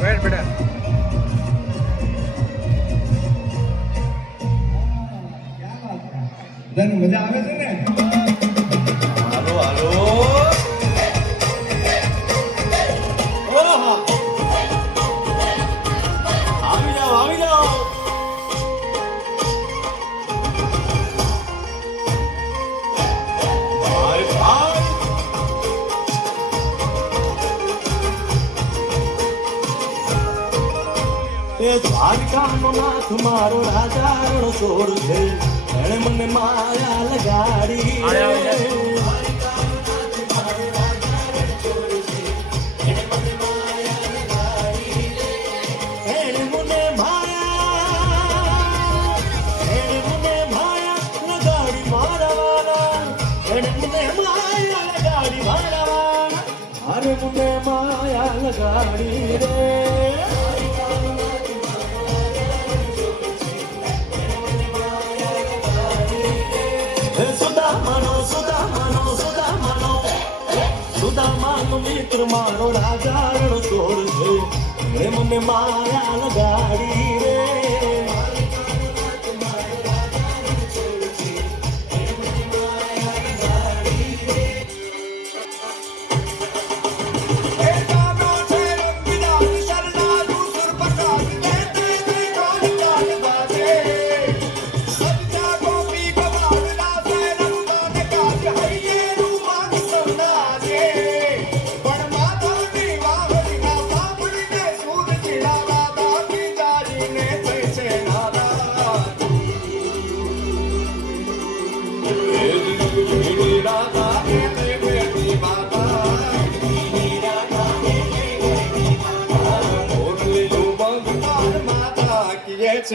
વેટ બેટા તને મજા આવે છે ને? હાલો હાલો ઓહો આવી જાઓ આવી જાઓ ભાઈ ભાઈ એ દ્વારકાનો નાથ મારો રાજા રણછોડ છે એણે મને માયા લગાડી એણે મને માયા લગાડી મારા વાલા એણે મને માયા લગાડી મારા વાલા અરે મને માયા લગાડી રે સુદામાનો મિત્ર મારો રાજા રણછોડ છે એ મને માયા લગાડી રે Yes,